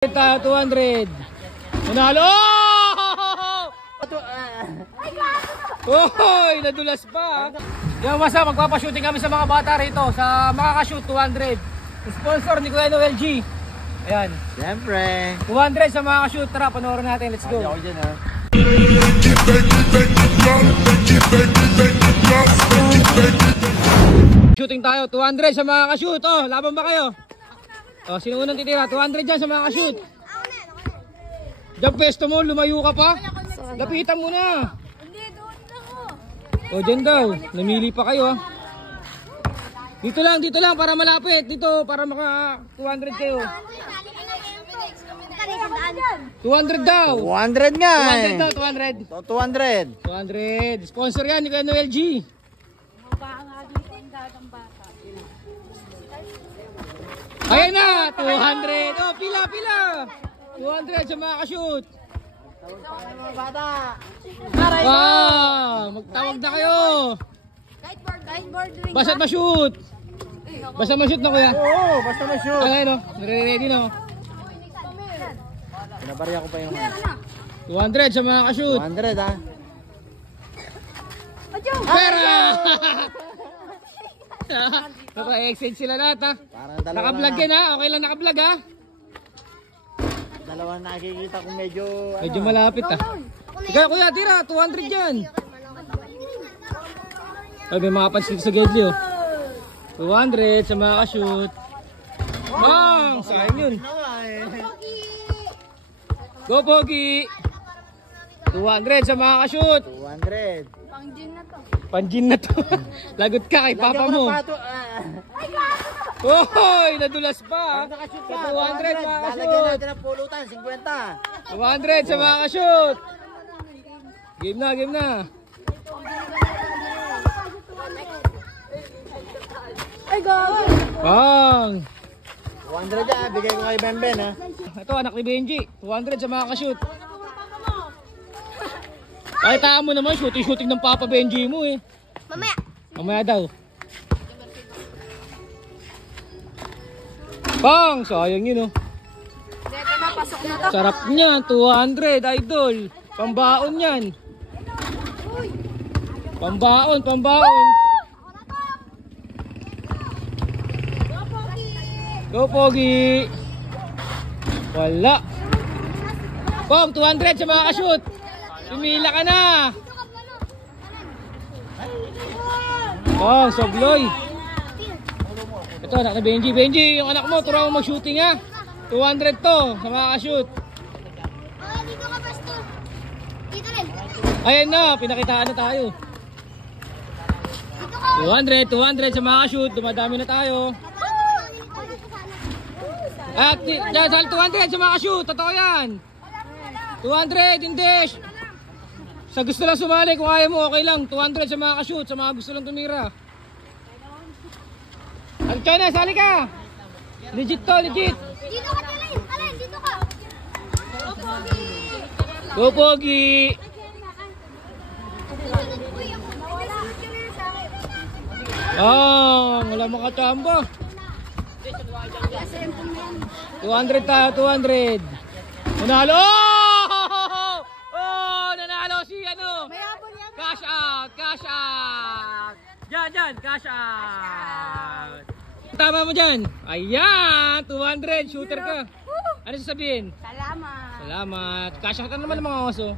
200. Manalo! Hoy, nadulas pa. Yung masa, magpapashooting kami sa mga bata rito sa makakashoot 200. Sponsor ni Kuya Noel G. Ayan. Siyempre. 200 sa makakashoot. Tara, panoorin natin. Let's go. Ako dyan, ha? Shooting tayo. 200 sa makakashoot. Oh, laban ba kayo? Oh, sino unang titira? 200 dyan sa makakashoot. Diyan pesto mo, lumayo ka pa. Lapitan mo na. O, dyan daw. Namili pa kayo. Dito lang para malapit. Dito, para maka 200 kayo. 200 daw. 200 nga 200 daw, 200. 200. 200. Sponsor yan ni Kuya Noel G. Ayan na, 200. Oh, pila. 200 sa makakashoot. Wow, magtawag na kayo. Basta't ma-shoot. Basta ma-shoot na kuya. Oo, basta ma-shoot. Ayan o, nare-ready na o. Pinabarya ko pa yung 200 sa makakashoot. 200, ha? Pera! Naka-exchange sila lahat ha. Naka-vlog yan ha, okay lang naka-vlog ha. Dalawa nakikita kong medyo Malapit ha. Kaya kuya, tira, 200 yan. Ay, may mga pants dito sa Gedli oh. 200 sa makakashoot. Bang! Sayang yun. Go Pogi! 200 sa makakashoot. 200. Panjin na to. Lagot ka kay papa mo. Hoy, nadulas pa. Sa 200 makakashoot. Lalagyan natin ng pulutan, 50. 200 sa makakashoot. Game na. Ay, gago! Bang! 200 dyan, bigay ko kay Benben, ha? Ito, anak ni Benji. 200 sa makakashoot. Pakitaan mo naman, shooting ng Papa Benji mo eh. Mamaya daw. Bang! Sayang yun oh. Sarap niyan, 200 idol. Pambaon yan. Pambaon. Go Pogi. Wala. Pong, 200 sa makakashoot. Pumila ka na. Pong, sobloy. Ito, anak na Benji. Benji, yung anak mo, turo mo mag-shooting ha. 200 to sa makakashoot. Dito ka, Pasto. Dito rin. Ayan na, pinakitaan na tayo. 200 sa makakashoot. Dumadami na tayo. At dyan, 200 sa makakashoot. Totoo yan. 200, hindi. Sa gusto lang sumali, kung ayaw mo, okay lang. 200 sa makakashoot, sa mga gusto lang tumira. Ang China, sali ka. Legit to, legit. Dito ka, Alin, dito ka. Go Pogi. Wala makachamba. 200 tayo, 200. Nanalo! Oh, nanalo si ano? Cash out. Diyan, cash out. Tama mo dyan. Ayan, 200. Shooter ka. Ano sasabihin? Salamat. Salamat. Cash out ka naman ng mga oso.